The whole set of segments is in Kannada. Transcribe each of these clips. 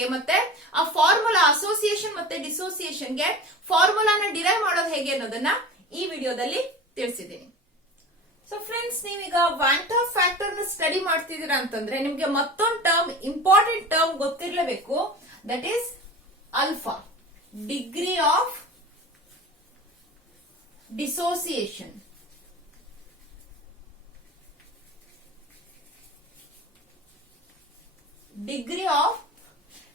ಹೇಗೆ ಮತ್ತೆ ಆ ಫಾರ್ಮುಲಾ ಅಸೋಸಿಯೇಷನ್ ಮತ್ತೆ ಡಿಸೋಸಿಯೇಷನ್ ಗೆ ಫಾರ್ಮುಲಾನ ಡಿರೈವ್ ಮಾಡೋದು ಹೇಗೆ ಅನ್ನೋದನ್ನ ಈ ವಿಡಿಯೋದಲ್ಲಿ ತಿಳಿಸಿದ್ದೀನಿ. ಸೊ ಫ್ರೆಂಡ್ಸ್, ನೀವೀಗ ವ್ಯಾಂಟ್ ಆಫ್ ಫ್ಯಾಕ್ಟರ್ ನ ಸ್ಟಡಿ ಮಾಡ್ತಿದ್ದೀರಾ ಅಂತಂದ್ರೆ ನಿಮ್ಗೆ ಮತ್ತೊಂದು ಟರ್ಮ್, ಇಂಪಾರ್ಟೆಂಟ್ ಟರ್ಮ್ ಗೊತ್ತಿರಲೇಬೇಕು. That is alpha, degree of dissociation. Degree of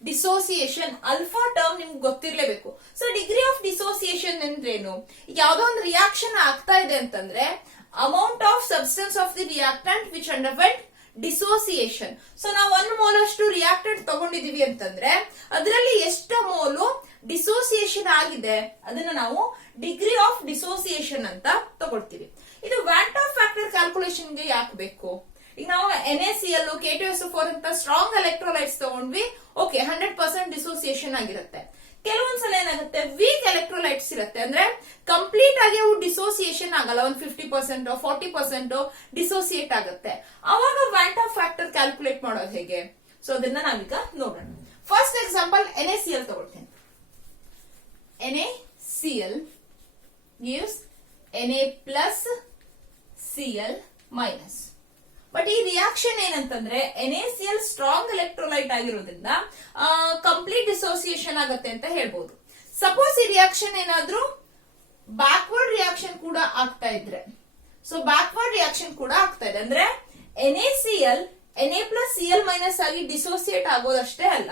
dissociation alpha term ನಿಮ್ಗೆ ಗೊತ್ತಿರಲೇಬೇಕು. ಸೊ ಡಿಗ್ರಿ ಆಫ್ ಡಿಸೋಸಿಯೇಷನ್ ಅಂದ್ರೇನು? ಯಾವ್ದೋ ಒಂದು ರಿಯಾಕ್ಷನ್ ಆಗ್ತಾ ಇದೆ ಅಂತಂದ್ರೆ amount of substance of the reactant which underwent dissociation. So ನಾವು 1 ಮೋಲ್ ಅಷ್ಟು ರಿಯಾಕ್ಟೆಂಟ್ ತಗೊಂಡಿದೀವಿ ಅಂತಂದ್ರೆ ಅದರಲ್ಲಿ ಎಷ್ಟು ಮೋಲು ಡಿಸೋಸಿಯೇಷನ್ ಆಗಿದೆ ಅದನ್ನ ನಾವು ಡಿಗ್ರಿ ಆಫ್ ಡಿಸೋಸಿಯೇಷನ್ ಅಂತ ತಗೊಳ್ತೀವಿ. ಇದು ವ್ಯಾಂಟ್ ಆಫ್ ಫ್ಯಾಕ್ಟರ್ ಕ್ಯಾಲ್ಕುಲೇಷನ್ ಗೆ ಯಾಕೆ ಬೇಕು? ಈಗ ನಾವು NaCl, K2SO4 ಅಂತ ಸ್ಟ್ರಾಂಗ್ ಎಲೆಕ್ಟ್ರೋಲೈಟ್ಸ್ ತಗೊಂಡ್ವಿ, ಓಕೆ 100% ಡಿಸೋಸಿಯೇಷನ್ ಆಗಿರುತ್ತೆ. ಕೆಲವೊಂದ್ಸಲ ಏನಾಗುತ್ತೆ, ವೀಕ್ ಎಲೆಕ್ಟ್ರೋಲೈಟ್ಸ್ ಇರುತ್ತೆ, ಅಂದ್ರೆ ಕಂಪ್ಲೀಟ್ ಆಗಿ ಅವು ಡಿಸೋಸಿಯೇಷನ್ ಆಗಲ್ಲ, ಒಂದು 50% 40% ಡಿಸೋಸಿಯೇಟ್ ಆಗುತ್ತೆ. ಅವಾಗ ವ್ಯಾಂಟ್ ಆಫ್ ಫ್ಯಾಕ್ಟರ್ ಕ್ಯಾಲ್ಕುಲೇಟ್ ಮಾಡೋದು ಹೇಗೆ? ಸೊ ಅದನ್ನ ನಾವೀಗ ನೋಡೋಣ. First example NaCl ತಗೊಳ್ತೇನೆ. NaCl gives Na plus Cl minus. But ಈ ರಿಯಾಕ್ಷನ್ ಏನಂತಂದ್ರೆ NaCl ಸ್ಟ್ರಾಂಗ್ ಎಲೆಕ್ಟ್ರೋಲೈಟ್ ಆಗಿರೋದ್ರಿಂದ ಕಂಪ್ಲೀಟ್ ಡಿಸೋಸಿಯೇಷನ್ ಆಗುತ್ತೆ ಅಂತ ಹೇಳ್ಬೋದು. ಸಪೋಸ್ ಈ ರಿಯಾಕ್ಷನ್ ಏನಾದ್ರೂ ಬ್ಯಾಕ್ವರ್ಡ್ ರಿಯಾಕ್ಷನ್ ಕೂಡ ಆಗ್ತಾ ಇದ್ರೆ, ಸೊ ಬ್ಯಾಕ್ವರ್ಡ್ ರಿಯಾಕ್ಷನ್ ಕೂಡ ಆಗ್ತಾ ಇದೆ ಅಂದ್ರೆ NaCl Na plus Cl minus ಆಗಿ ಡಿಸೋಸಿಯೇಟ್ ಆಗೋದಷ್ಟೇ ಅಲ್ಲ,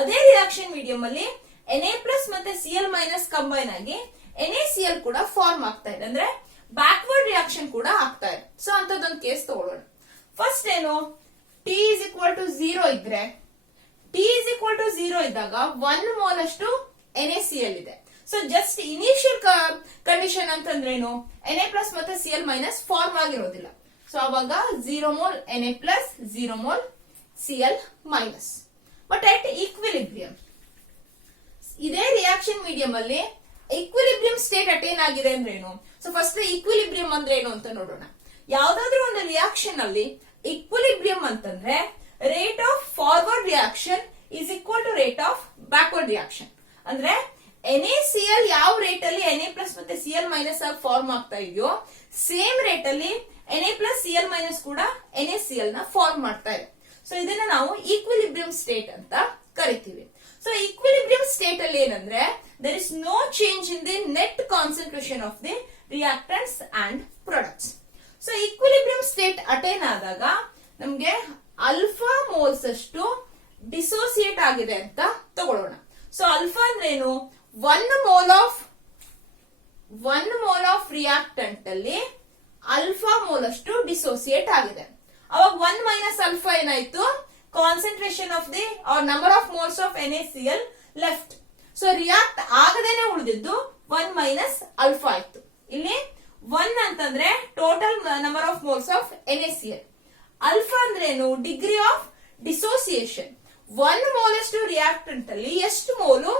ಅದೇ ರಿಯಾಕ್ಷನ್ ಮೀಡಿಯಂ ಅಲ್ಲಿ Na plus ಮತ್ತೆ Cl minus ಕಂಬೈನ್ ಆಗಿ NaCl ಕೂಡ ಫಾರ್ಮ್ ಆಗ್ತಾ ಇದೆ, ಅಂದ್ರೆ ಬ್ಯಾಕ್ವರ್ಡ್ ರಿಯಾಕ್ಷನ್ ಕೂಡ ಆಗ್ತಾ ಇದೆ. ಸೊ ಅಂತದೊಂದು ಕೇಸ್ ತಗೊಳ್ಳೋಣ. ಫಸ್ಟ್ ಏನು, T is equal to 0 ಇದ್ರೆ, T is equal to 0 ಇದ್ದಾಗ 1 ಮೋಲ್ ಅಷ್ಟು NaCl ಇದೆ. ಸೊ ಜಸ್ಟ್ ಇನಿಷಿಯಲ್ ಕಂಡೀಷನ್ ಅಂತಂದ್ರೇನು, Na plus ಮತ್ತೆ Cl minus ಫಾರ್ಮ್ ಆಗಿರೋದಿಲ್ಲ. ಸೊ ಅವಾಗ 0 mole Na plus 0 mole Cl minus. But at equilibrium, ಇದೇ ರಿಯಾಕ್ಷನ್ ಮೀಡಿಯಂ ಅಲ್ಲಿ ಈಕ್ವಿಲಿಬ್ರಿಯಂ ಸ್ಟೇಟ್ ಅಟೇನ್ ಆಗಿದೆ ಅಂದ್ರೇನು? ಸೊ ಫಸ್ಟ್ ಈಕ್ವಿಲಿಬ್ರಿಯಂ ಅಂದ್ರೆ ಏನು ಅಂತ ನೋಡೋಣ. ಯಾವ್ದಾದ್ರೂ ಒಂದು ರಿಯಾಕ್ಷನ್ ಅಲ್ಲಿ ಈಕ್ವಿಲಿಬ್ರಿಯಂ ಅಂತಂದ್ರೆ rate of forward reaction is equal to rate of backward reaction. ಅಂದ್ರೆ NaCl ಯಾವ ರೇಟ್ ಅಲ್ಲಿ Na ಪ್ಲಸ್ ಮತ್ತೆ Cl ಮೈನಸ್ ಆಗಿ ಫಾರ್ಮ್ ಆಗ್ತಾ ಇದೆಯೋ ಸೇಮ್ ರೇಟ್ ಅಲ್ಲಿ Na ಪ್ಲಸ್ Cl ಮೈನಸ್ ಕೂಡ NaCl ನ ಫಾರ್ಮ್ ಮಾಡ್ತಾ ಇದೆ. ಸೊ ಇದನ್ನ ನಾವು ಈಕ್ವಿಲಿಬ್ರಿಯಂ ಸ್ಟೇಟ್ ಅಂತ ಕರಿತೀವಿ. ಸೊ ಈಕ್ವಿಲಿಬ್ರಿಯಂ ಸ್ಟೇಟ್ ಅಲ್ಲಿ ಏನಂದ್ರೆ there is no change in the net concentration of the reactants and products. So equilibrium state attain ಆದಾಗ ನಮ್ಗೆ ಅಲ್ಫಾ ಮೋಲ್ಸ್ ಅಷ್ಟು ಡಿಸೋಸಿಯೇಟ್ ಆಗಿದೆ ಅಂತ ತಗೊಳ್ಳೋಣ. ಸೊ ಅಲ್ಫಾ ಅಂದ್ರೇನು, 1 ಮೋಲ್ ಆಫ್ ರಿಯಾಕ್ಟೆಂಟ್ ಅಲ್ಲಿ ಅಲ್ಫಾ ಮೋಲ್ ಅಷ್ಟು ಡಿಸೋಸಿಯೇಟ್ ಆಗಿದೆ. ಅವಾಗ 1 ಮೈನಸ್ ಅಲ್ಫಾ ಏನಾಯ್ತು, concentration of the or number of moles of NaCl left. So react ಆಗದೇನೆ ಉಳಿದಿದ್ದು 1 ಮೈನಸ್ ಅಲ್ಫಾ ಆಯ್ತು. ಇಲ್ಲಿ 1 ಅಂತಂದ್ರೆ total number of moles of NaCl. Alpha ಅಂದ್ರೇನು, ಡಿಗ್ರಿ ಆಫ್ ಡಿಸೋಸಿಯೇಷನ್. 1 ಮೋಲ್ ಅಷ್ಟು ರಿಯಾಕ್ಟೆಂಟ್ ಅಲ್ಲಿ ಎಷ್ಟು ಮೋಲು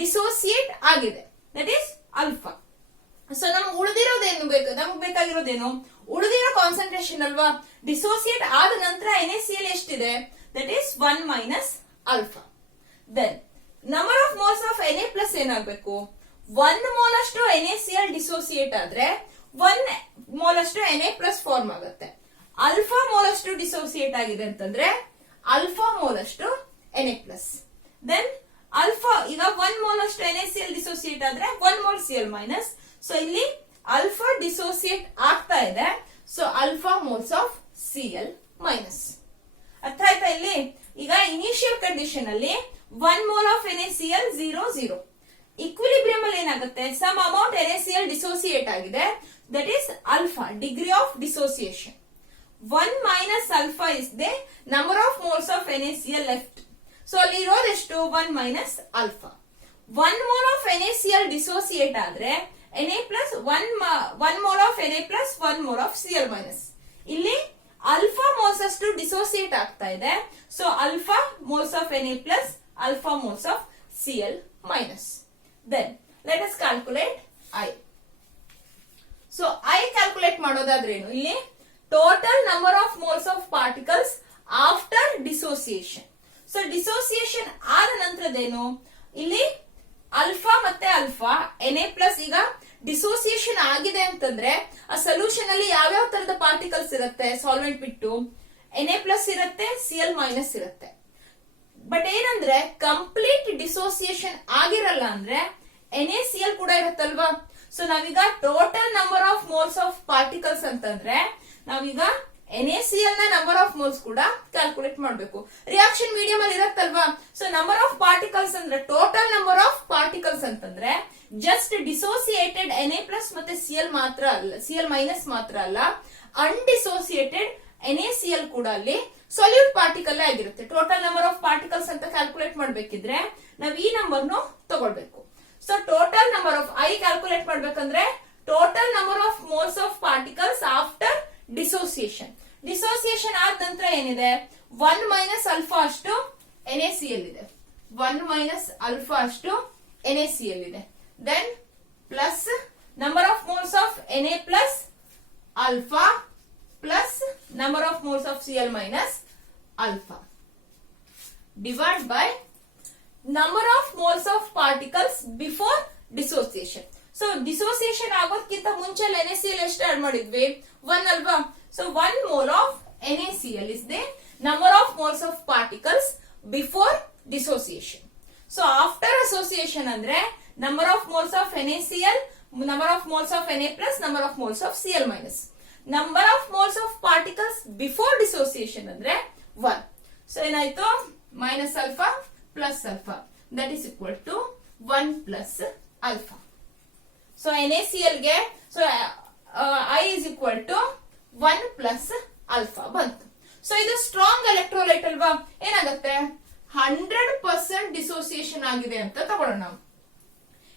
ಡಿಸೋಸಿಯೇಟ್ ಆಗಿದೆ, ದಟ್ ಈಸ್ ಅಲ್ಫಾ. ಸೊ ನಮ್ಗೆ ಉಳಿದಿರೋದೇನು ಬೇಕು, ನಮ್ಗೆ ಬೇಕಾಗಿರೋದೇನು, ಉಳಿದಿರೋ ಕಾನ್ಸಂಟ್ರೇಷನ್ ಅಲ್ವಾ. ಡಿಸೋಸಿಯೇಟ್ ಆದ ನಂತರ NaCl ಎಷ್ಟಿದೆ, that is 1 minus alpha. Then number of moles of Na plus ಏನಾಗಬೇಕು, 1 ಮೋಲ್ ಅಷ್ಟು NaCl ಡಿಸೋಸಿಯೇಟ್ ಆದ್ರೆ 1 ಮೋಲ್ ಅಷ್ಟು Na ಪ್ಲಸ್ ಫಾರ್ಮ್ ಆಗುತ್ತೆ. ಅಲ್ಫಾ ಮೋಲ್ ಅಷ್ಟು ಡಿಸೋಸಿಯೇಟ್ ಆಗಿದೆ ಅಂತಂದ್ರೆ ಅಲ್ಫಾ ಮೋಲ್ ಅಷ್ಟು Na ಪ್ಲಸ್. ದೆನ್ ಅಲ್ಫಾ ಈಗ 1 ಮೋಲ್ ಅಷ್ಟು NaCl ಡಿಸೋಸಿಯೇಟ್ ಆದ್ರೆ 1 ಮೋಲ್ Cl ಮೈನಸ್. ಸೊ ಇಲ್ಲಿ ಅಲ್ಫಾ ಡಿಸೋಸಿಯೇಟ್ ಆಗ್ತಾ ಇದೆ, so alpha moles of Cl minus. ಅರ್ಥ ಆಯ್ತಾ? ಇಲ್ಲಿ ಈಗ ಇನಿಷಿಯಲ್ ಕಂಡೀಷನ್ ಅಲ್ಲಿ 1 ಮೋಲ್ ಆಫ್ NaCl 0 0. ಈಕ್ವಿಲಿಬ್ರಿಯಂ ಅಲ್ಲಿ ಏನಾಗುತ್ತೆ, ಸಮ್ ಅಮೌಂಟ್ NaCl ಡಿಸೋಸಿಯೇಟ್ ಆಗಿದೆ, that is alpha, degree of dissociation. 1 minus alpha is the number of moles of NaCl left. So ಅಲ್ಲಿ ಇರೋದೆಷ್ಟು, 1 minus alpha. 1 mole of NaCl dissociate ಆದ್ರೆ Na plus 1 mole of Na plus 1 mole of Cl minus. ಇಲ್ಲಿ ಅಲ್ಫಾ ಮೋಲ್ಸ್ ಅಷ್ಟು ಡಿಸೋಸಿಯೇಟ್ ಆಗ್ತಾ ಇದೆ, so alpha moles of Na plus alpha moles of Cl minus. Then let us calculate I. So I calculate ಮಾಡೋದಾದ್ರೇನು, ಇಲ್ಲಿ total number of moles of particles after dissociation. So dissociation ಆದ ಏನು, ಇಲ್ಲಿ ಅಲ್ಫಾ ಮತ್ತೆ ಅಲ್ಫಾ Na+ ಈಗ ಡಿಸೋಸಿಯೇಷನ್ ಆಗಿದೆ ಅಂತಂದ್ರೆ ಆ ಸೊಲ್ಯೂಷನ್ ಅಲ್ಲಿ ಯಾವ್ಯಾವ ತರದ ಪಾರ್ಟಿಕಲ್ಸ್ ಇರುತ್ತೆ, ಸಾಲ್ವೆಂಟ್ ಬಿಟ್ಟು Na+ ಇರುತ್ತೆ, Cl- ಇರುತ್ತೆ. ಬಟ್ ಏನಂದ್ರೆ ಕಂಪ್ಲೀಟ್ ಡಿಸೋಸಿಯೇಷನ್ ಆಗಿರಲ್ಲ ಅಂದ್ರೆ NaCl ಕೂಡ ಇರುತ್ತಲ್ವಾ. ಸೊ ನಾವೀಗ total number of moles of particles ಅಂತಂದ್ರೆ ನಾವೀಗ NaCl ನ ನಂಬರ್ ಆಫ್ ಮೋಲ್ಸ್ ಕೂಡ ಕ್ಯಾಲ್ಕುಲೇಟ್ ಮಾಡಬೇಕು. ರಿಯಾಕ್ಷನ್ ಮೀಡಿಯಂ ಅಲ್ಲಿ ಇರುತ್ತಲ್ವಾ. ಸೊ ನಂಬರ್ ಆಫ್ ಪಾರ್ಟಿಕಲ್ಸ್ ಅಂದ್ರೆ ಟೋಟಲ್ ನಂಬರ್ ಆಫ್ ಪಾರ್ಟಿಕಲ್ಸ್ ಅಂತಂದ್ರೆ ಜಸ್ಟ್ ಡಿಸೋಸಿಯೇಟೆಡ್ Na+ ಮತ್ತೆ Cl ಮಾತ್ರ ಅಲ್ಲ, Cl- ಮಾತ್ರ ಅಲ್ಲ, ಅನ್ಡಿಸೋಸಿಯೇಟೆಡ್ NaCl ಕೂಡ ಅಲ್ಲಿ ಸೊಲ್ಯೂಟ್ ಪಾರ್ಟಿಕಲ್ ಆಗಿರುತ್ತೆ. ಟೋಟಲ್ ನಂಬರ್ ಆಫ್ ಪಾರ್ಟಿಕಲ್ಸ್ ಅಂತ ಕ್ಯಾಲ್ಕುಲೇಟ್ ಮಾಡ್ಬೇಕಿದ್ರೆ ನಾವ್ ಈ ನಂಬರ್ ತಗೊಳ್ಬೇಕು. So total number of I calculate ಮಾಡ್ಬೇಕಂದ್ರೆ total number of moles of particles after dissociation. Dissociation ಆದ ನಂತರ ಏನಿದೆ, 1 - ಅಲ್ಫಾ ಅಷ್ಟು NaCl ಇದೆ, 1 - ಅಲ್ಫಾ ಅಷ್ಟು NaCl ಇದೆ. Then plus number of moles of Na+ alpha plus number of moles of Cl- alpha divided by number of moles of particles before dissociation. So dissociation ಆಗೋದಕ್ಕಿಂತ ಮುಂಚೆ NaCl ಎಷ್ಟು ಆಡ್ ಮಾಡಿದ್ವಿ, 1 ಅಲ್ವಾ. So 1 mole of NaCl is the number of moles of particles before dissociation. So after association ಅಂದ್ರೆ number of moles of NaCl, number of moles of Na+, number of moles of Cl-. Number of moles of particles before dissociation ಅಂದ್ರೆ 1. ಸೊ ಏನಾಯ್ತು, minus alpha plus alpha that is equal to 1 plus alpha. So NaCl ಗೆ so I is equal to 1 plus alpha ಬಂತು. ಸೊ ಇದು ಸ್ಟ್ರಾಂಗ್ ಎಲೆಕ್ಟ್ರೋಲೈಟ್ ಅಲ್ವಾ, ಏನಾಗುತ್ತೆ 100% ಡಿಸೋಸಿಯೇಷನ್ ಆಗಿದೆ ಅಂತ ತಗೊಳ್ಳೋಣ ನಾವು.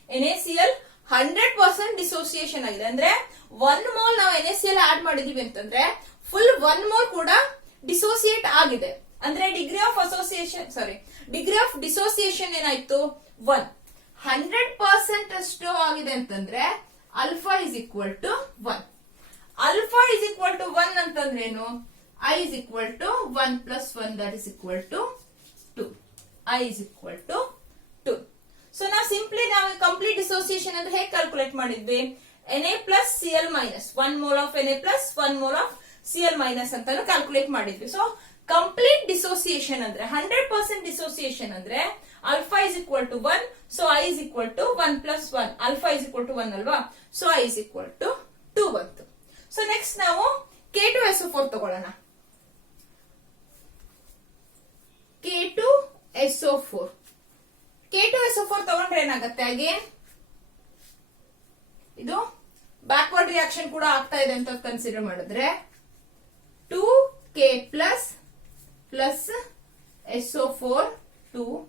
NaCl 100% ಡಿಸೋಸಿಯೇಷನ್ ಆಗಿದೆ ಅಂದ್ರೆ 1 ಮೋಲ್ ನಾವು NaCl ಆಡ್ ಮಾಡಿದೀವಿ ಅಂತಂದ್ರೆ ಫುಲ್ 1 ಮೋಲ್ ಕೂಡ ಡಿಸೋಸಿಯೇಟ್ ಆಗಿದೆ ಅಂದ್ರೆ ಡಿಗ್ರಿ ಆಫ್ ಡಿಸೋಸಿಯೇಷನ್ ಏನಾಯ್ತು 1. 100% ಅಷ್ಟು ಆಗಿದೆ ಅಂತಂದ್ರೆ alpha is equal to 1. Alpha is equal to 1 ಅಂತಂದ್ರೆ ಏನು, I is equal to 1 plus 1 that is equal to 2. I is equal to 2. So ನಾವು ಸಿಂಪ್ಲಿ ನಾವು ಕಂಪ್ಲೀಟ್ ಡಿಸೋಸಿಯೇಷನ್ ಅಂದ್ರೆ ಹೇಗೆ ಕ್ಯಾಲ್ಕುಲೇಟ್ ಮಾಡಿದ್ವಿ, Na+ Cl-, 1 mole of Na+, 1 mole of Cl- ಅಂತಾನು ಕ್ಯಾಲ್ಕುಲೇಟ್ ಮಾಡಿದ್ವಿ. ಸೊ ಕಂಪ್ಲೀಟ್ ಡಿಸೋಸಿಯೇಷನ್ ಅಂದ್ರೆ 100% ಡಿಸೋಸಿಯೇಷನ್ ಅಂದ್ರೆ alpha is equal to 1. So I is equal to 1 plus 1, alpha is equal to 1 ಅಲ್ವಾ. So I is equal to 2 ಬಂತು. ಸೊ ನೆಕ್ಸ್ಟ್ ನಾವು K2SO4 ತಗೊಳ್ಳೋಣ. K2SO4 ತಗೊಂಡ್ರೆ ಏನಾಗುತ್ತೆ, ಅಗೇನ್ ಇದು ಬ್ಯಾಕ್ವರ್ಡ್ ರಿಯಾಕ್ಷನ್ ಕೂಡ ಆಗ್ತಾ ಇದೆ ಅಂತ ಕನ್ಸಿಡರ್ ಮಾಡಿದ್ರೆ 2K plus SO4 2-.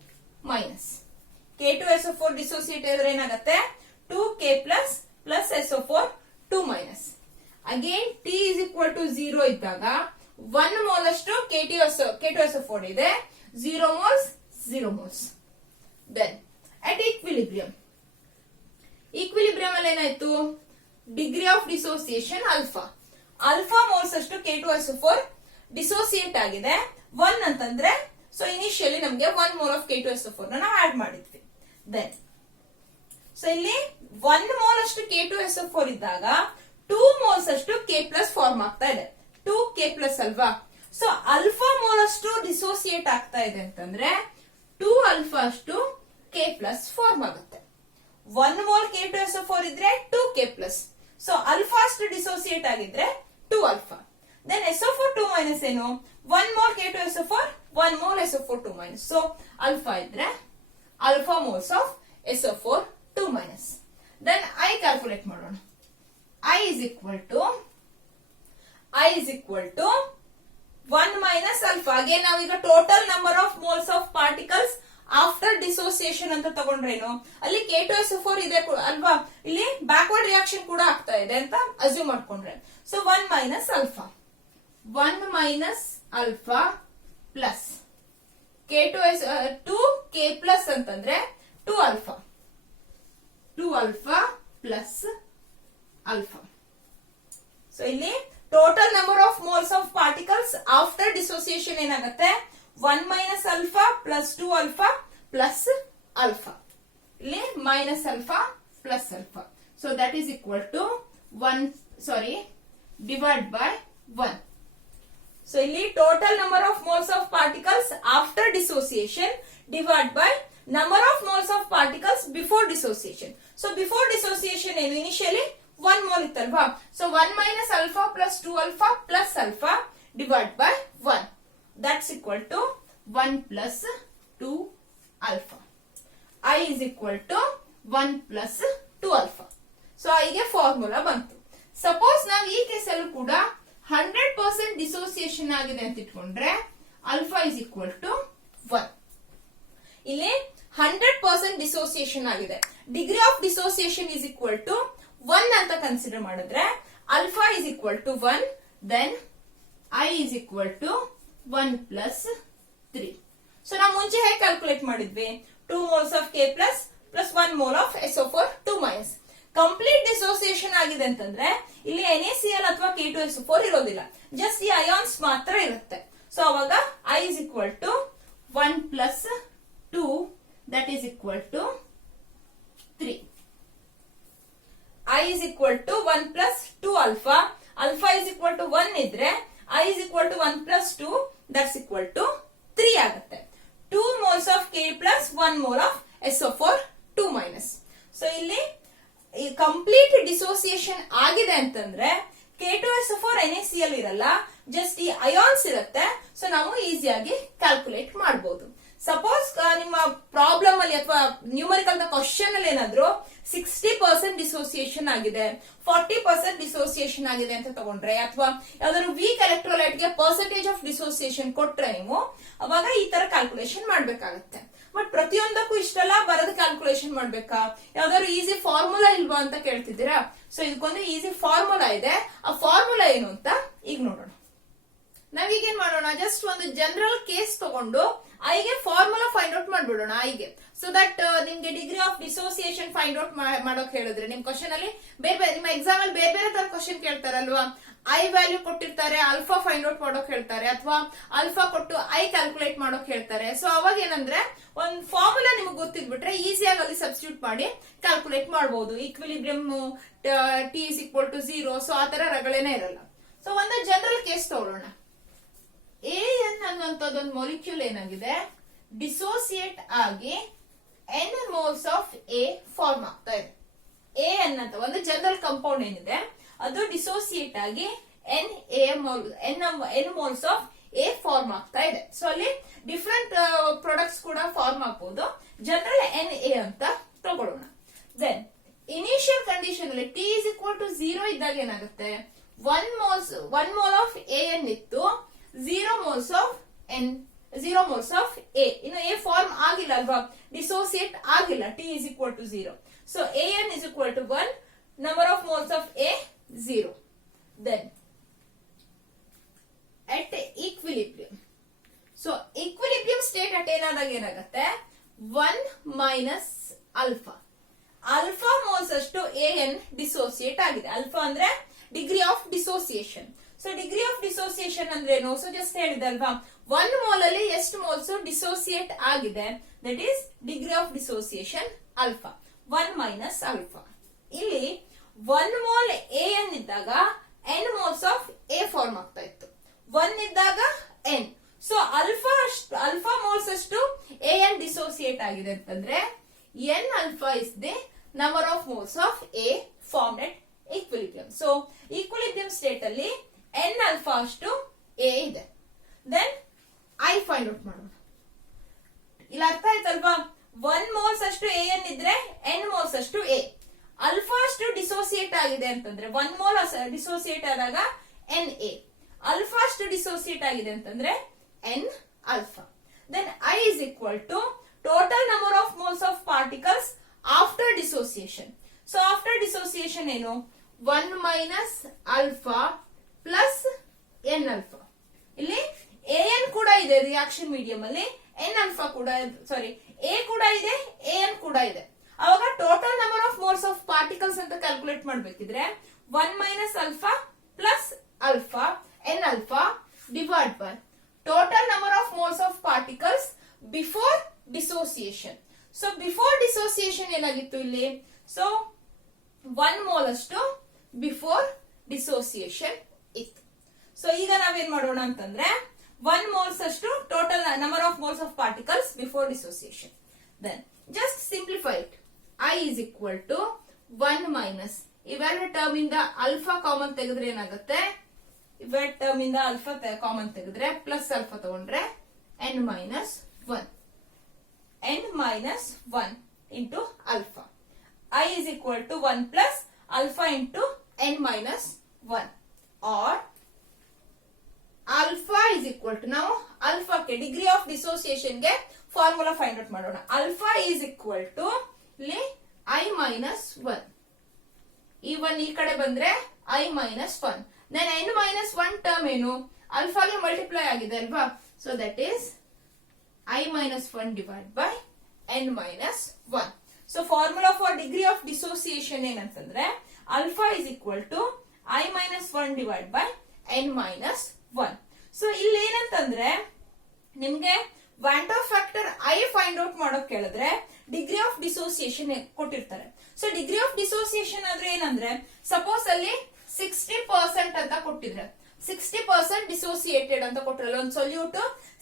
K2SO4 dissociate ಆದ್ರೆ ಏನಾಗುತ್ತೆ 2K plus SO4 2-. Again T is equal to 0 ಇದ್ದಾಗ 1 ಮೋಲ್ ಅಷ್ಟು K2SO4 ಇದೆ, 0 moles. Then at equilibrium ಅಲ್ಲಿ ಏನಾಯ್ತು, degree of dissociation alpha moles ಅಷ್ಟು K2SO4 ಡಿಸೋಸಿಯೇಟ್ ಆಗಿದೆ 1 ಅಂತಂದ್ರೆ ಸೊ ಇನಿಷಿಯಲಿ ನಮ್ಗೆ 1 ಮೋಲ್ ಆಫ್ K2SO4 ನಾವು ಆಡ್ ಮಾಡಿದ್ವಿ. ದೆನ್ ಸೊ ಇಲ್ಲಿ 1 ಮೋಲ್ ಅಷ್ಟು K2SO4 ಇದ್ದಾಗ 2 ಮೋಲ್ಸ್ ಅಷ್ಟು K+ ಫಾರ್ಮ್ ಆಗ್ತಾ ಇದೆ, 2K+ ಅಲ್ವಾ. ಸೊ ಅಲ್ಫಾ ಮೋಲ್ ಅಷ್ಟು ಡಿಸೋಸಿಯೇಟ್ ಆಗ್ತಾ ಇದೆ ಅಂತಂದ್ರೆ 2 ಅಲ್ಫಾ ಅಷ್ಟು K+ ಫಾರ್ಮ್ ಆಗುತ್ತೆ. 1 ಮೋಲ್ K2SO4 ಇದ್ರೆ 2K+. ಸೊ ಅಲ್ಫಾ ಅಷ್ಟು ಡಿಸೋಸಿಯೇಟ್ ಆಗಿದ್ರೆ 2 ಅಲ್ಫಾ. ದೆನ್ SO4 2- ಏನು, 1 ಮೋಲ್ K2SO4 1 ಮೋಲ್ SO4 2-. ಸೊ ಅಲ್ಫಾ ಇದ್ರೆ alpha moles of SO4 2-. Then I calculate ಮಾಡೋಣ. I is equal to 1 - alpha. Again ನಾವೀಗ total number of moles of particles after dissociation ಅಂತ ತಗೊಂಡ್ರೇನು, ಅಲ್ಲಿ K2SO4 ಇದೆ ಅಲ್ವಾ, ಇಲ್ಲಿ ಬ್ಯಾಕ್ವರ್ಡ್ ರಿಯಾಕ್ಷನ್ ಕೂಡ ಆಗ್ತಾ ಇದೆ ಅಂತ ಅಸ್ಯೂಮ್ ಮಾಡ್ಕೊಂಡ್ರೆ so 1 - alpha 1 - alpha plus K2K+ ಅಂತಂದ್ರೆ 2 ಅಲ್ಫಾ ಪ್ಲಸ್ ಅಲ್ಫಾ. ಸೊ ಇಲ್ಲಿ total number of moles of particles after dissociation ಏನಾಗುತ್ತೆ 1 - alpha plus 2 alpha plus alpha. ಇಲ್ಲಿ minus alpha plus alpha. So that is equal to divide by 1. So ಇಲ್ಲಿ total number of moles of particles after dissociation divide by number of moles of particles before dissociation. So before dissociation ಏನು initially 1 mole ಇತ್ತಲ್ವಾ. So 1 minus alpha plus 2 alpha plus alpha divide by 1. That's equal to 1 plus 2 alpha. I is equal to 1 plus 2 alpha. So ಐಗೆ formula ಬಂತು. ಸಪೋಸ್ ನಾವು ಈ ಕೇಸಲ್ಲೂ ಕೂಡ 100% ಡಿಸೋಸಿಯೇಷನ್ ಆಗಿದೆ ಅಂತ ಇಟ್ಕೊಂಡ್ರೆ ಅಲ್ಫಾ ಇಸ್ ಈಕ್ವಲ್ ಟು 1. ಇಲ್ಲಿ 100% ಡಿಸೋಸಿಯೇಷನ್ ಆಗಿದೆ. Degree of dissociation is equal to 1 ಅಂತ ಕನ್ಸಿಡರ್ ಮಾಡಿದ್ರೆ alpha is equal to 1. Then I is equal to 1 plus 3. So ನಾವು ಮುಂಚೆ ಹೇಗೆ ಕ್ಯಾಲ್ಕುಲೇಟ್ ಮಾಡಿದ್ವಿ? 2 moles of K plus 1 mole of SO4 2 minus. Complete dissociation ಆಗಿದೆ ಅಂತಂದ್ರೆ ಇಲ್ಲಿ NaCl ಅಥವಾ K2SO4 ಇರೋದಿಲ್ಲ, ಜಸ್ಟ್ ಈ ಅಯಾನ್ಸ್ ಮಾತ್ರ ಇರುತ್ತೆ. ಸೊ ಅವಾಗ I is equal to 1 plus 2 that is equal to 3. I is equal to 1 plus 2 alpha. Alpha is equal to 1 ಇದ್ರೆ I is equal to 1 plus 2 that's equal to 3 ಆಗುತ್ತೆ. 2 moles of K plus 1 mole of SO4 2 minus. So ಇಲ್ಲಿ ಈ ಕಂಪ್ಲೀಟ್ ಡಿಸೋಸಿಯೇಷನ್ ಆಗಿದೆ ಅಂತಂದ್ರೆ K2SO4 NaCl ಇರಲ್ಲ, ಜಸ್ಟ್ ಈ ಅಯಾನ್ಸ್ ಇರುತ್ತೆ. ಸೊ ನಾವು ಈಸಿಯಾಗಿ ಕ್ಯಾಲ್ಕುಲೇಟ್ ಮಾಡಬಹುದು. ಸಪೋಸ್ ನಿಮ್ಮ ಪ್ರಾಬ್ಲಮ್ ಅಲ್ಲಿ ಅಥವಾ ನ್ಯೂಮರಿಕಲ್ ಕ್ವಶನ್ ಅಲ್ಲಿ ಏನಾದ್ರು 60% ಡಿಸೋಸಿಯೇಷನ್ ಆಗಿದೆ, 40% ಡಿಸೋಸಿಯೇಷನ್ ಆಗಿದೆ ಅಂತ ತಗೊಂಡ್ರೆ, ಅಥವಾ ಯಾವ್ದಾದ್ರು ವೀಕ್ ಎಲೆಕ್ಟ್ರೋಲೈಟ್ ಗೆ ಪರ್ಸೆಂಟೇಜ್ ಆಫ್ ಡಿಸೋಸಿಯೇಷನ್ ಕೊಟ್ರೆ ನೀವು ಅವಾಗ ಈ ತರ ಕ್ಯಾಲ್ಕುಲೇಷನ್ ಮಾಡ್ಬೇಕಾಗತ್ತೆ. ಬಟ್ ಪ್ರತಿಯೊಂದಕ್ಕೂ ಇಷ್ಟೆಲ್ಲ ಬರೆದು ಕ್ಯಾಲ್ಕುಲೇಷನ್ ಮಾಡ್ಬೇಕಾ? ಯಾವ್ದಾದ್ರು ಈಸಿ ಫಾರ್ಮುಲಾ ಇಲ್ವಾ ಅಂತ ಕೇಳ್ತಿದ್ದೀರಾ? ಸೊ ಇದಕ್ಕೊಂದು ಈಸಿ ಫಾರ್ಮುಲಾ ಇದೆ. ಆ ಫಾರ್ಮುಲಾ ಏನು ಅಂತ ಈಗ ನೋಡೋಣ. ನಾವೀಗೇನ್ ಮಾಡೋಣ, ಜಸ್ಟ್ ಒಂದು ಜನರಲ್ ಕೇಸ್ ತಗೊಂಡು ಐಗೆ ಫಾರ್ಮುಲಾ ಫೈಂಡ್ ಔಟ್ ಮಾಡ್ಬಿಡೋಣ ಐಗೆ. ಸೊ ದಟ್ ನಿಮ್ಗೆ degree of dissociation find out ಮಾಡೋಕ್ ಹೇಳಿದ್ರೆ ನಿಮ್ ಕ್ವಶನ್ ಅಲ್ಲಿ ಬೇರೆ ನಿಮ್ಮ ಎಕ್ಸಾಮ್ ಅಲ್ಲಿ ಬೇರೆ ಬೇರೆ ತರ ಕ್ವಶನ್ ಕೇಳ್ತಾರಲ್ವಾ. ಐ ವ್ಯಾಲ್ಯೂ ಕೊಟ್ಟಿರ್ತಾರೆ, ಅಲ್ಫಾ ಫೈಂಡ್ ಔಟ್ ಮಾಡೋಕ್ ಹೇಳ್ತಾರೆ, ಅಥವಾ ಅಲ್ಫಾ ಕೊಟ್ಟು ಐ ಕ್ಯಾಲ್ಕುಲೇಟ್ ಮಾಡೋಕ್ ಹೇಳ್ತಾರೆ. ಸೊ ಅವಾಗ ಏನಂದ್ರೆ ಒಂದ್ ಫಾರ್ಮುಲಾ ನಿಮ್ಗೆ ಗೊತ್ತಿದ್ಬಿಟ್ರೆ ಈಸಿಯಾಗಿ ಅಲ್ಲಿ ಸಬ್ಸ್ಟಿಟ್ಯೂಟ್ ಮಾಡಿ ಕ್ಯಾಲ್ಕುಲೇಟ್ ಮಾಡಬಹುದು. Equilibrium T is equal to 0. So ಆ ತರ ರಗಳೇನೆ ಇರಲ್ಲ. ಸೊ ಒಂದು ಜನರಲ್ ಕೇಸ್ ತಗೊಳ್ಳೋಣ. AN ಅನ್ನುವಂಥದ್ದೊಂದು ಮೊಲಿಕ್ಯೂಲ್ ಏನಾಗಿದೆ, ಡಿಸೋಸಿಯೇಟ್ ಆಗಿ N moles of A form ಆಗ್ತಾ ಇದೆ. AN ಅಂತ ಒಂದು ಜನರಲ್ ಕಂಪೌಂಡ್ ಏನಿದೆ ಅದು ಡಿಸೋಸಿಯೇಟ್ ಆಗಿ N moles of A form ಆಗ್ತಾ ಇದೆ. ಸೊ ಅಲ್ಲಿ ಡಿಫರೆಂಟ್ ಪ್ರಾಡಕ್ಟ್ಸ್ ಕೂಡ ಫಾರ್ಮ್ ಆಗ್ಬಹುದು. ಜನರಲ್ NA ಅಂತ ತಗೊಳ್ಳೋಣ. ದೆನ್ ಇನಿಷಿಯಲ್ ಕಂಡೀಷನ್ ಅಲ್ಲಿ T is equal to 0 ಇದ್ದಾಗ ಏನಾಗುತ್ತೆ, 1 mole ಆಫ್ AN ಇತ್ತು, 0 moles of A. ಇನ್ನು A ಫಾರ್ಮ್ ಆಗಿಲ್ಲ ಅಲ್ವಾ, ಡಿಸೋಸಿಯೇಟ್ ಆಗಿಲ್ಲ. T is equal to 0. So AN is equal to 1, number of moles of A 0. Then at equilibrium. So equilibrium state at ಏನಾದಾಗ ಏನಾಗುತ್ತೆ, 1 minus alpha. Alpha moles ಅಷ್ಟು AN ಡಿಸೋಸಿಯೇಟ್ ಆಗಿದೆ. ಅಲ್ಫಾ ಅಂದ್ರೆ degree of dissociation. So degree of dissociation ಅಂದ್ರೇನು? ಸೊ ಜಸ್ಟ್ ಹೇಳಿದೆ ಅಲ್ವಾ, 1 mole ಅಲ್ಲಿ ಎಷ್ಟು ಮೋಲ್ಸ್ ಡಿಸೋಸಿಯೇಟ್ ಆಗಿದೆ, that is degree of dissociation alpha. 1 minus alpha. ಇಲ್ಲಿ 1 mole AN ಇದ್ದಾಗ N moles of A form ಆಗ್ತಾ ಇತ್ತು, 1 ಇದ್ದಾಗ N. ಸೊ ಅಲ್ಫಾ ಮೋಲ್ಸ್ ಅಷ್ಟು AN ಡಿಸೋಸಿಯೇಟ್ ಆಗಿದೆ ಅಂತಂದ್ರೆ N alpha is the number of moles of A formed at equilibrium. So equilibrium state ಅಲ್ಲಿ N alpha ಅಷ್ಟು A ಇದೆ. ದೆನ್ I ಫೈಂಡ್ ಔಟ್ ಮಾಡೋಣ. ಇಲ್ಲಿ ಅರ್ಥ ಆಯ್ತಲ್ವಾ, 1 moles ಅಷ್ಟು AN ಇದ್ರೆ N moles ಅಷ್ಟು A. ಅಲ್ಫಾ ಅಷ್ಟು ಡಿಸೋಸಿಯೇಟ್ ಆಗಿದೆ ಅಂತಂದ್ರೆ 1 mole ಡಿಸೋಸಿಯೇಟ್ ಆದಾಗ NA. ಅಲ್ಫಾ ಅಷ್ಟು ಡಿಸೋಸಿಯೇಟ್ ಆಗಿದೆ ಅಂತಂದ್ರೆ N alpha. Then I is equal to total number of moles of particles after dissociation. So after dissociation ಏನು, 1 minus alpha plus N alpha. ಇಲ್ಲಿ AN ಕೂಡ ಇದೆ ರಿಯಾಕ್ಷನ್ ಮೀಡಿಯಂ ಅಲ್ಲಿ, N alpha ಕೂಡ A ಕೂಡ ಇದೆ, AN ಕೂಡ ಇದೆ. ಅವಾಗ total number of moles of particles ಅಂತ calculate ಮಾಡ್ಬೇಕಿದ್ರೆ 1 minus alpha plus alpha N alpha divide by total number of moles of particles before dissociation. So before dissociation ಏನಾಗಿತ್ತು ಇಲ್ಲಿ, ಸೊ 1 ಮೋಲ್ ಅಷ್ಟು ಬಿಫೋರ್ ಡಿಸೋಸಿಯೇಷನ್ ಇತ್ತು. ಸೊ ಈಗ ನಾವೇನ್ ಮಾಡೋಣ ಅಂತಂದ್ರೆ 1 moles ಅಷ್ಟು total number of moles of particles before dissociation. Then just simplify it. I is equal to 1 minus ಇವೆರಡು ಟರ್ಮ್ ಇಂದ ಅಲ್ಫಾ ಕಾಮನ್ ತೆಗೆದ್ರೆ ಏನಾಗುತ್ತೆ, ಇವೆರಡು ಟರ್ಮ್ ಇಂದ ಅಲ್ಫಾ ಕಾಮನ್ ತೆಗೆದ್ರೆ ಪ್ಲಸ್ ಅಲ್ಫಾ ತಗೊಂಡ್ರೆ n minus 1 into alpha. I is equal to 1 plus alpha into n minus 1 or alpha is equal to, now alpha ke degree of dissociation ge formula find out ಮಾಡೋಣ. alpha is equal to ಇಲ್ಲಿ I minus 1, ಈ 1 ಈ ಕಡೆ ಬಂದ್ರೆ I minus 1, then n minus 1 term ಏನು alpha ಗೆ ಮಲ್ಟಿಪ್ಲೈ ಆಗಿದೆ ಅಲ್ವಾ, so that is I minus 1 divided by n minus 1. So formula for degree of dissociation ಏನಂತಂದ್ರೆ alpha is equal to I minus 1 divided by n minus 1. So ಇಲ್ಲಿ ಏನಂತಂದ್ರೆ ನಿಮ್ಗೆ ವ್ಯಾಂಟೋ ಫ್ಯಾಕ್ಟರ್ I ಫೈಂಡ್ ಔಟ್ ಮಾಡೋಕ್ ಕೇಳಿದ್ರೆ ಡಿಗ್ರಿ ಆಫ್ ಡಿಸೋಸಿಯೇಷನ್ ಕೊಟ್ಟಿರ್ತಾರೆ. ಸೊ ಡಿಗ್ರಿ ಆಫ್ ಡಿಸೋಸಿಯೇಷನ್ ಆದ್ರೆ ಏನಂದ್ರೆ ಸಪೋಸ್ ಅಲ್ಲಿ 60% ಅಂತ ಕೊಟ್ಟಿದ್ರೆ 60% ಡಿಸೋಸಿಯೇಟೆಡ್ ಅಂತ ಕೊಟ್ಟಿರಲ್ಲ, ಒಂದು ಸೊಲ್ಯೂಟ್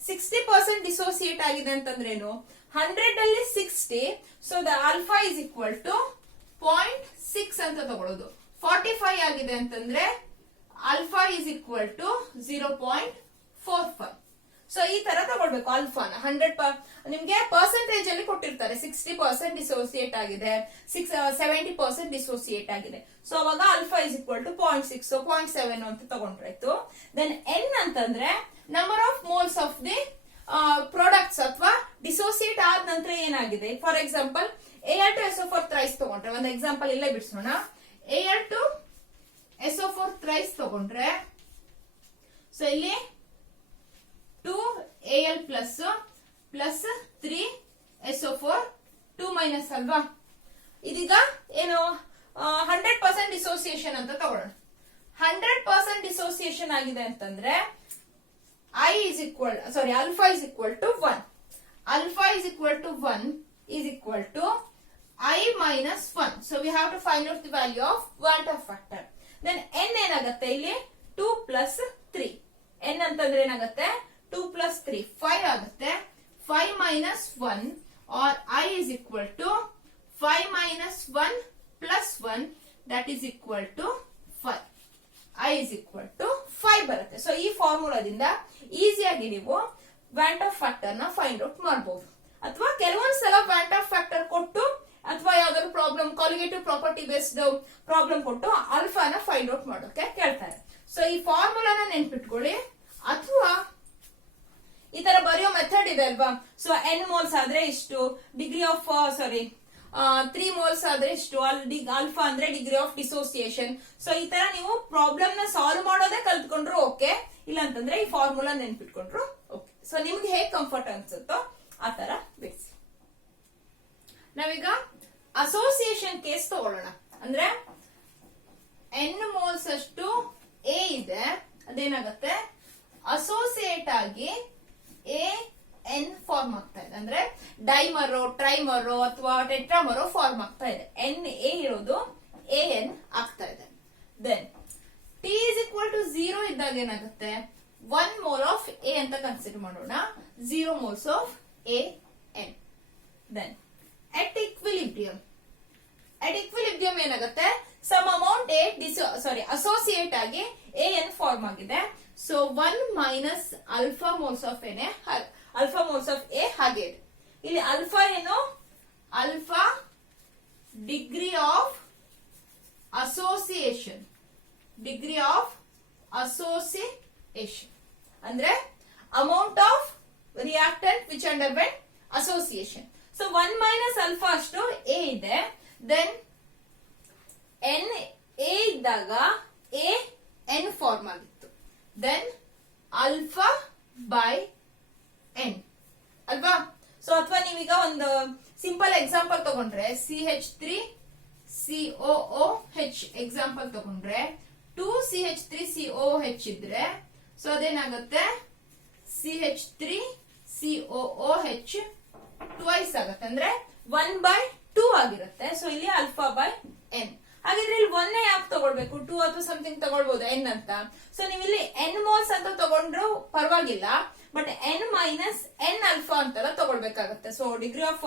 60% ಡಿಸೋಸಿಯೇಟ್ ಆಗಿದೆ ಅಂತಂದ್ರೆ ಏನು, 100 ಅಲ್ಲಿ 60, so the alpha is equal to 0.6 ಅಂತ ತಗೊಳ್ಳೋದು. 45 ಆಗಿದೆ ಅಂತಂದ್ರೆ alpha is equal to 0.45. So ಈ ತರ ತಗೊಳ್ಬೇಕು ಆಲ್ಫಾನ. 100 ನಿಮ್ಗೆ ಪರ್ಸೆಂಟೇಜ್ ಅಲ್ಲಿ ಕೊಟ್ಟಿರ್ತಾರೆ, 60% ಡಿಸೋಸಿಯೇಟ್ ಆಗಿದೆ, 70% ಡಿಸೋಸಿಯೇಟ್ ಆಗಿದೆ. ಸೊ ಅವಾಗ ಆಲ್ಫಾ ಇಸ್ ಈಕ್ವಲ್ ಟು 0.6, 0.7 ಅಂತ ತಗೊಂಡ್ರಾಯ್ತು. ದೆನ್ ಎನ್ ಅಂತಂದ್ರೆ number of moles of the products ಅಥವಾ ಡಿಸೋಸಿಯೇಟ್ ಆದ ನಂತರ ಏನಾಗಿದೆ. ಫಾರ್ ಎಕ್ಸಾಂಪಲ್ Al2SO4 ಥ್ರೈಸ್ ತಗೊಂಡ್ರೆ, ಒಂದು ಎಕ್ಸಾಂಪಲ್ ಇಲ್ಲೇ ಬಿಡಿಸೋಣ. Al2SO4 ಥ್ರೈಸ್ ತಗೊಂಡ್ರೆ ಸೊ ಇಲ್ಲಿ 2Al ಪ್ಲಸ್ 3SO4 2 ಮೈನಸ್ ಅಲ್ವಾ. ಇದೀಗ ಏನು 100% ಡಿಸೋಸಿಯೇಷನ್ ಅಂತ ತಗೊಳ್ಳೋಣ. 100% ಡಿಸೋಸಿಯೇಷನ್ ಆಗಿದೆ ಅಂತಂದ್ರೆ I is equal, sorry, alpha is equal to 1. Alpha is equal to 1 is equal to I minus 1. So we have to find out the value of Van't factor. Then n ಏನಾಗುತ್ತೆ ಇಲ್ಲಿ 2 plus 3. n ಅಂತಂದ್ರೆ ಏನಾಗುತ್ತೆ 2 plus 3 5 ಆಗುತ್ತೆ. 5 minus 1 or I is equal to 5 minus 1 plus 1 that is equal to 5. I is equal to 5 ಬರುತ್ತೆ. ಸೊ ಈ ಫಾರ್ಮುಲಾದಿಂದ ಈಸಿಯಾಗಿ ನೀವು ವ್ಯಾಂಟ್ ಆಫ್ ಫ್ಯಾಕ್ಟರ್ ನ ಫೈಂಡ್ ಔಟ್ ಮಾಡಬಹುದು. ಅಥವಾ ಕೆಲವೊಂದ್ಸಲ ವ್ಯಾಂಟ್ ಆಫ್ ಫ್ಯಾಕ್ಟರ್ ಕೊಟ್ಟು ಅಥವಾ ಯಾವ್ದಾದ್ರು problem colligative property based problem ಕೊಟ್ಟು ಆಲ್ಫಾನ ಫೈಂಡ್ ಔಟ್ ಮಾಡೋಕೆ ಕೇಳ್ತಾರೆ. ಸೊ ಈ ಫಾರ್ಮುಲಾನ ನೆನ್ಪಿಟ್ಕೊಳ್ಳಿ. ಅಥವಾ ಈ ತರ ಬರೆಯೋ ಮೆಥಡ್ ಇದೆ ಅಲ್ವಾ. ಸೊ n ಮೋಲ್ಸ್ ಆದ್ರೆ ಇಷ್ಟು, ಡಿಗ್ರಿ ಆಫ್ 3 ಮೋಲ್ಸ್ ಆದ್ರೆ ಇಷ್ಟು, ಆಲ್ಫಾ ಅಂದ್ರೆ ಡಿಗ್ರಿ ಆಫ್ ಡಿಸೋಸಿಯೇಷನ್. ಸೊ ಈ ತರ ನೀವು ಪ್ರಾಬ್ಲಮ್ ನ ಸಾಲ್ವ್ ಮಾಡೋದೇ ಕಲ್ತ್ಕೊಂಡ್ರು ಓಕೆ, ಇಲ್ಲ ಅಂತಂದ್ರೆ ಈ ಫಾರ್ಮುಲಾ ನೆನ್ಪಿಟ್ಕೊಂಡ್ರು ಓಕೆ. ಸೊ ನಿಮ್ಗೆ ಹೇಗ್ ಕಂಫರ್ಟ್ ಅನ್ಸುತ್ತೋ ಆ ತರ ಬಿಡಿಸಿ. ನಾವೀಗ ಅಸೋಸಿಯೇಷನ್ ಕೇಸ್ ತಗೊಳ್ಳೋಣ. ಅಂದ್ರೆ n ಮೋಲ್ಸ್ ಅಷ್ಟು A ಇದೆ, ಅದೇನಾಗುತ್ತೆ ಅಸೋಸಿಯೇಟ್ ಆಗಿ n ಫಾರ್ಮ್ ಆಗ್ತಾ ಇದೆ. ಅಂದ್ರೆ ಡೈಮರೋ ಟ್ರೈಮರೋ ಅಥವಾ ಟೆಟ್ರಾಮರೋ ಫಾರ್ಮ್ ಆಗ್ತಾ ಇದೆ. Na ಇರೋದು an ಆಗ್ತಾ ಇದೆ. Then T is equal to 0 ಇದ್ದಾಗ ಏನಾಗುತ್ತೆ 1 mole of A ಅಂತ ಕನ್ಸಿಡರ್ ಮಾಡೋಣ, 0 moles of AN. Then at equilibrium ಏನಾಗುತ್ತೆ ಸಮ್ ಅಮೌಂಟ್ ಅಸೋಸಿಯೇಟ್ ಆಗಿ AN ಫಾರ್ಮ್ ಆಗಿದೆ. So 1 minus alpha moles of A ಹಾಗೆ ಇದೆ. ಇಲ್ಲಿ ಅಲ್ಫಾ ಏನು, ಅಲ್ಫಾ ಡಿಗ್ರಿ ಆಫ್ ಅಸೋಸಿಯೇಷನ್ ಅಂದ್ರೆ amount of reactant which underwent association. So 1 minus alpha ಅಷ್ಟು A ಇದೆ. ದೆನ್ n A ಇದ್ದಾಗ AN ಫಾರ್ಮ್ ಆಗಿತ್ತು. ದೆನ್ ಅಲ್ಫಾ ಬೈ n ಅಲ್ವಾ. ಸೊ ಅಥವಾ ನೀವೀಗ ಒಂದು ಸಿಂಪಲ್ ಎಕ್ಸಾಂಪಲ್ ತಗೊಂಡ್ರೆ CH3COOH ಎಕ್ಸಾಂಪಲ್ ತಗೊಂಡ್ರೆ 2CH3COOH ಇದ್ರೆ ಸೊ ಅದೇನಾಗುತ್ತೆ CH3COOH ಟ್ವೈಸ್ ಆಗುತ್ತೆ ಅಂದ್ರೆ 1/2 ಆಗಿರುತ್ತೆ. ಸೊ ಇಲ್ಲಿ ಅಲ್ಫಾ ಬೈ ಎನ್. ಹಾಗಿದ್ರೆ ಇಲ್ಲಿ ಒಂದೇ ಯಾಕೆ ತಗೊಳ್ಬೇಕು, 2 ಅಥವಾ ಸಮಥಿಂಗ್ ತಗೊಳ್ಬಹುದು ಎನ್ ಅಂತ. ಸೊ ನೀವು ಇಲ್ಲಿ ಎನ್ ಮೋಲ್ಸ್ ಅಂತ ತಗೊಂಡ್ರು ಪರವಾಗಿಲ್ಲ, but N minus N alpha ಅಂತೆಲ್ಲ ತಗೊಳ್ಬೇಕಾಗತ್ತೆ. ಸೊ ಡಿಗ್ರಿ ಆಫ್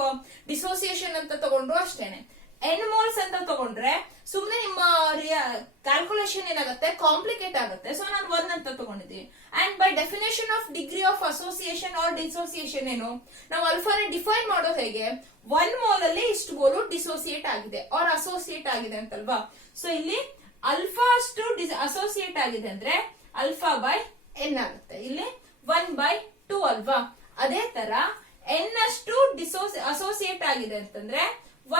ಡಿಸೋಸಿಯೇಷನ್ ಅಂತ ತಗೊಂಡ್ರು ಅಷ್ಟೇನೆ. ಎನ್ ಮೋಲ್ಸ್ ಅಂತ ತಗೊಂಡ್ರೆ ಸುಮ್ನೆ ನಿಮ್ಮ ಕ್ಯಾಲ್ಕುಲೇಷನ್ ಏನಾಗುತ್ತೆ, ಕಾಂಪ್ಲಿಕೇಟ್ ಆಗುತ್ತೆ. ಸೊ ನಾನು 1 ಅಂತ ತಗೊಂಡಿದ್ದೀವಿ. And by definition of degree of association or dissociation ಏನು, ನಾವು ಅಲ್ಫಾನ ಡಿಫೈನ್ ಮಾಡೋದು ಹೇಗೆ, 1 ಮೋಲ್ ಅಲ್ಲಿ ಇಷ್ಟು ಮೋಲು ಡಿಸೋಸಿಯೇಟ್ ಆಗಿದೆ ಆರ್ ಅಸೋಸಿಯೇಟ್ ಆಗಿದೆ ಅಂತಲ್ವಾ. ಸೊ ಇಲ್ಲಿ ಅಲ್ಫಾ ಅಷ್ಟು ಅಸೋಸಿಯೇಟ್ ಆಗಿದೆ ಅಂದ್ರೆ ಅಲ್ಫಾ ಬೈ ಎನ್ ಆಗುತ್ತೆ. ಇಲ್ಲಿ 1/2 ಅಲ್ವಾ. ಅದೇ ತರ ಎನ್ ಅಷ್ಟು ಅಸೋಸಿಯೇಟ್ ಆಗಿದೆ ಅಂತಂದ್ರೆ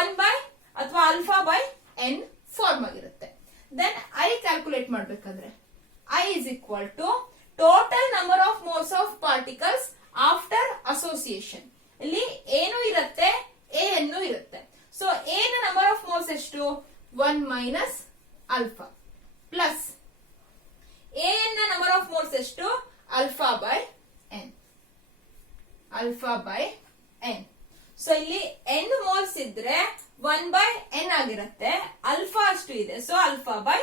1 ಅಥವಾ ಅಲ್ಫಾ ಬೈ ಎನ್ ಫಾರ್ಮ್ ಆಗಿರುತ್ತೆ. ದೆನ್ ಐ ಕ್ಯಾಲ್ಕುಲೇಟ್ ಮಾಡ್ಬೇಕಂದ್ರೆ I is equal to total number of moles of particles after association. ಇಲ್ಲಿ ಏನು ಇರುತ್ತೆ, ಎ ಎನ್ನು ಇರುತ್ತೆ. ಸೊ ಎ ನ ನಂಬರ್ ಆಫ್ ಮೋಲ್ಸ್ ಎಷ್ಟು, 1 minus alpha, plus A n ನ ನಂಬರ್ ಆಫ್ ಮೋಲ್ಸ್ ಎಷ್ಟು, alpha by n, alpha by n. So ಇಲ್ಲಿ ಎನ್ ಮೋಲ್ಸ್ ಇದ್ರೆ 1/n ಆಗಿರುತ್ತೆ, ಅಲ್ಫಾ ಅಷ್ಟು ಇದೆ. So alpha by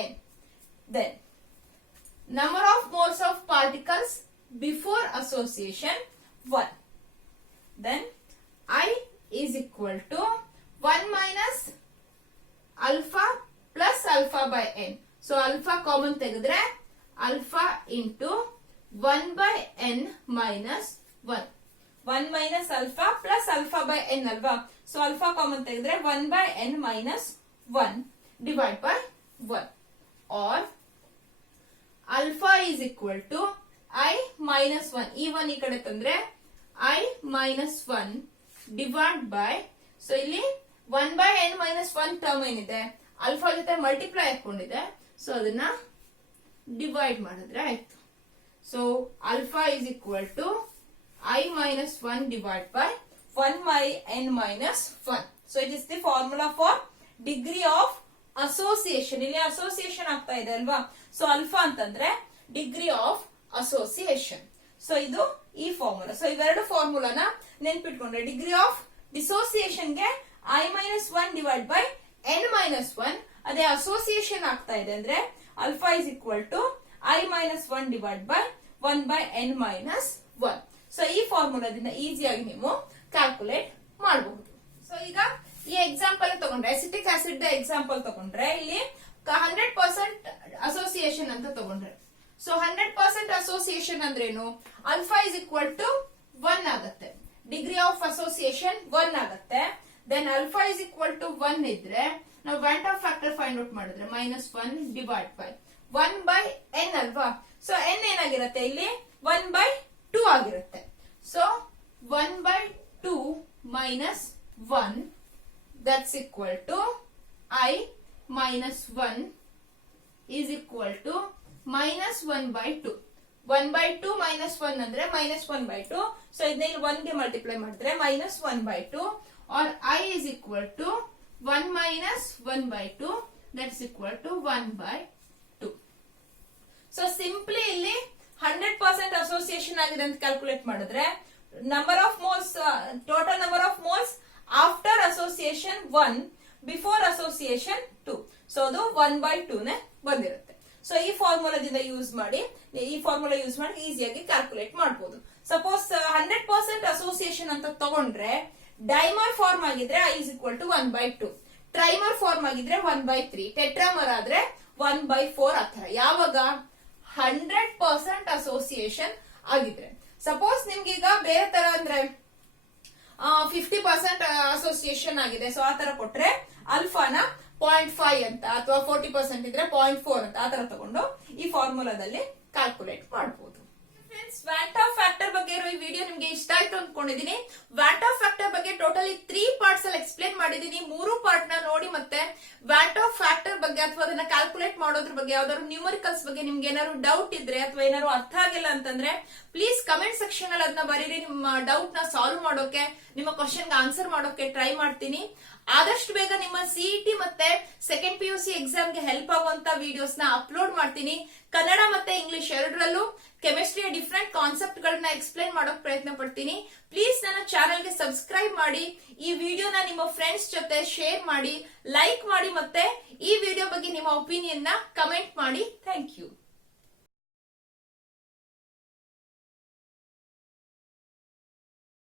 n. Then number of moles of particles before association 1. Then I is equal to 1 minus alpha plus alpha by n. So alpha common ತೆಗೆದ್ರೆ alpha into 1/n minus 1. 1 minus alpha plus alpha by n ಅಲ್ವಾ. So alpha common ತೆಗೆದ್ರೆ 1/n minus 1 divide by 1. Or alpha is equal to I minus 1. ಈ 1 ಈ ಕಡೆ ತಂದ್ರೆ I minus 1 divide by, so ಇಲ್ಲಿ 1/n minus 1 ಟರ್ಮ್ ಏನಿದೆ ಅಲ್ಫಾ ಜೊತೆ ಮಲ್ಟಿಪ್ಲೈ ಹಾಕೊಂಡಿದೆ. ಸೊ ಅದನ್ನ ಡಿವೈಡ್ ಮಾಡಿದ್ರೆ ಆಯ್ತು. So alpha is equal to I minus 1 divide by 1/n minus 1. So it is the formula for degree of association. ಇಲ್ಲಿ ಅಸೋಸಿಯೇಷನ್ ಆಗ್ತಾ ಇದೆ ಅಲ್ವಾ. ಸೊ ಅಲ್ಫಾ ಅಂತಂದ್ರೆ ಡಿಗ್ರಿ ಆಫ್ ಅಸೋಸಿಯೇಷನ್. ಸೊ ಇದು ಈ ಫಾರ್ಮುಲಾ. ಸೊ ಇವೆರಡು ಫಾರ್ಮುಲಾನ ನೆನ್ಪಿಟ್ಕೊಂಡ್ರೆ ಡಿಗ್ರಿ ಆಫ್ ಡಿಸೋಸಿಯೇಷನ್ ಗೆ I minus 1 divide by n minus 1. ಅದೇ ಅಸೋಸಿಯೇಷನ್ ಆಗ್ತಾ ಇದೆ ಅಂದ್ರೆ alpha is equal to I minus 1 divide by 1/n minus 1. So ಈ ಫಾರ್ಮುಲಾದಿಂದ ಈಸಿಯಾಗಿ ನೀವು ಕ್ಯಾಲ್ಕುಲೇಟ್ ಮಾಡಬಹುದು. ಸೊ ಈಗ ಈ ಎಕ್ಸಾಂಪಲ್ ತಗೊಂಡ್ರೆ ಅಸಿಟಿಕ್ ಆಸಿಡ್ ದ ಎಕ್ಸಾಂಪಲ್ ತಗೊಂಡ್ರೆ ಇಲ್ಲಿ 100% ಅಸೋಸಿಯೇಷನ್ ಅಂತ ತಗೊಂಡ್ರೆ, ಸೊ 100% ಅಸೋಸಿಯೇಷನ್ ಅಂದ್ರೇನು, ಅಲ್ಫಾ ಇಸ್ ಈಕ್ವಲ್ ಟು 1 ಆಗುತ್ತೆ, ಡಿಗ್ರಿ ಆಫ್ ಅಸೋಸಿಯೇಷನ್ 1 ಆಗುತ್ತೆ. Then alpha is equal to 1 ಇದ್ರೆ ನಾವು ವ್ಯಾಂಟ್ ಫ್ಯಾಕ್ಟರ್ ಫೈಂಡ್ ಔಟ್ ಮಾಡಿದ್ರೆ -1 ಡಿವೈಡ್ ಬೈ 1/n ಅಲ್ವಾ. ಸೊ n ಏನಾಗಿರುತ್ತೆ ಇಲ್ಲಿ 1/2 ಆಗಿರುತ್ತೆ. So 1/2 minus 1 that's equal to I minus 1 is equal to -1/2. 1/2 minus 1 ಅಂದ್ರೆ -1/2. ಸೊ ಇದನ್ನ ಇಲ್ಲಿ 1 ಗೆ ಮಲ್ಟಿಪ್ಲೈ ಮಾಡಿದ್ರೆ -1/2 or I is equal to 1 minus 1/2 that's equal to 1/2. So simply ಇಲ್ಲಿ 100% ಅಸೋಸಿಯೇಷನ್ ಆಗಿದೆ ಅಂತ ಕ್ಯಾಲ್ಕುಲೇಟ್ ಮಾಡಿದ್ರೆ number of moles, total number of moles after association 1, before association 2. So ಅದು 1/2 ನೇ ಬಂದಿರುತ್ತೆ. ಸೊ ಈ ಫಾರ್ಮುಲಾದಿಂದ ಯೂಸ್ ಮಾಡಿ ಈಸಿಯಾಗಿ ಕ್ಯಾಲ್ಕುಲೇಟ್ ಮಾಡಬಹುದು. ಸಪೋಸ್ 100% ಅಸೋಸಿಯೇಷನ್ ಅಂತ ತಗೊಂಡ್ರೆ ಡೈಮರ್ ಫಾರ್ಮ್ ಆಗಿದ್ರೆ I is equal to 1/2, trimer form ಆಗಿದ್ರೆ 1/3, ಟೆಟ್ರಾಮರ್ ಆದ್ರೆ 1/4 ಆತರ. ಯಾವಾಗ 100% ಅಸೋಸಿಯೇಷನ್ ಆಗಿದ್ರೆ. ಸಪೋಸ್ ನಿಮ್ಗೆ ಈಗ ಬೇರೆ ತರ ಅಂದ್ರೆ 50% ಅಸೋಸಿಯೇಷನ್ ಆಗಿದೆ, ಸೊ ಆತರ ಕೊಟ್ರೆ ಅಲ್ಫಾನ 0.5 ಅಂತ ಅಥವಾ 40% ಇದ್ರೆ 0.4 ಅಂತ ಆತರ ತಗೊಂಡು ಈ ಫಾರ್ಮುಲಾದಲ್ಲಿ ಕ್ಯಾಲ್ಕುಲೇಟ್ ಮಾಡಬಹುದು. ಫ್ರೆಂಡ್ಸ್, ವ್ಯಾಂಟ್ ಆಫ್ ಫ್ಯಾಕ್ಟರ್ ಬಗ್ಗೆ ಇರೋ ಈ ವಿಡಿಯೋ ನಿಮ್ಗೆ ಇಷ್ಟ ಆಯ್ತು ಅನ್ಕೊಂಡಿದೀನಿ. ವ್ಯಾಂಟ್ ಆಫ್ ಫ್ಯಾಕ್ಟರ್ ಬಗ್ಗೆ ಟೋಟಲಿ 3 ಪಾರ್ಟ್ಸ್ ಅಲ್ಲಿ ಎಕ್ಸ್ಪ್ಲೇನ್ ಮಾಡಿದೀನಿ. 3 ಪಾರ್ಟ್ ನ ನೋಡಿ ಮತ್ತೆ ವ್ಯಾಂಟ್ ಆಫ್ ಫ್ಯಾಕ್ಟರ್ ಬಗ್ಗೆ ಅಥವಾ ಅದನ್ನ ಕ್ಯಾಲ್ಕುಲೇಟ್ ಮಾಡೋದ್ರ ಬಗ್ಗೆ ಯಾವ್ದಾದ್ರು ನ್ಯೂಮರಿಕಲ್ಸ್ ಬಗ್ಗೆ ನಿಮ್ಗೆ ಏನಾದ್ರು ಡೌಟ್ ಇದ್ರೆ ಅಥವಾ ಏನಾದ್ರು ಅರ್ಥ ಆಗಿಲ್ಲ ಅಂತಂದ್ರೆ ಪ್ಲೀಸ್ ಕಮೆಂಟ್ ಸೆಕ್ಷನ್ ಅಲ್ಲಿ ಅದನ್ನ ಬರೀರಿ. ನಿಮ್ಮ ಡೌಟ್ ನ ಸಾಲ್ವ್ ಮಾಡೋಕೆ, ನಿಮ್ಮ ಕ್ವಶನ್ ಆನ್ಸರ್ ಮಾಡೋಕೆ ಟ್ರೈ ಮಾಡ್ತೀನಿ. ಆದಷ್ಟು ಬೇಗ ನಿಮ್ಮ ಸಿಇಟಿ ಮತ್ತೆ ಸೆಕೆಂಡ್ PUC ಎಕ್ಸಾಮ್ ಗೆ ಹೆಲ್ಪ್ ಆಗುವಂತ ವಿಡಿಯೋಸ್ ನ ಅಪ್ಲೋಡ್ ಮಾಡ್ತೀನಿ. ಕನ್ನಡ ಮತ್ತೆ ಇಂಗ್ಲಿಷ್ ಎರಡರಲ್ಲೂ ಕೆಮಿಸ್ಟ್ರಿಯ ಡಿಫ್ರೆಂಟ್ ಕಾನ್ಸೆಪ್ಟ್ ಗಳನ್ನ ಎಕ್ಸ್ಪ್ಲೈನ್ ಮಾಡೋಕೆ ಪ್ರಯತ್ನ ಪಡ್ತೀನಿ. ಪ್ಲೀಸ್ ನನ್ನ ಚಾನೆಲ್ ಗೆ ಸಬ್ಸ್ಕ್ರೈಬ್ ಮಾಡಿ, ಈ ವಿಡಿಯೋನ ನಿಮ್ಮ ಫ್ರೆಂಡ್ಸ್ ಜೊತೆ ಶೇರ್ ಮಾಡಿ, ಲೈಕ್ ಮಾಡಿ, ಮತ್ತೆ ಈ ವಿಡಿಯೋ ಬಗ್ಗೆ ನಿಮ್ಮ ಒಪಿನಿಯನ್ ನ ಕಮೆಂಟ್ ಮಾಡಿ. Thank you.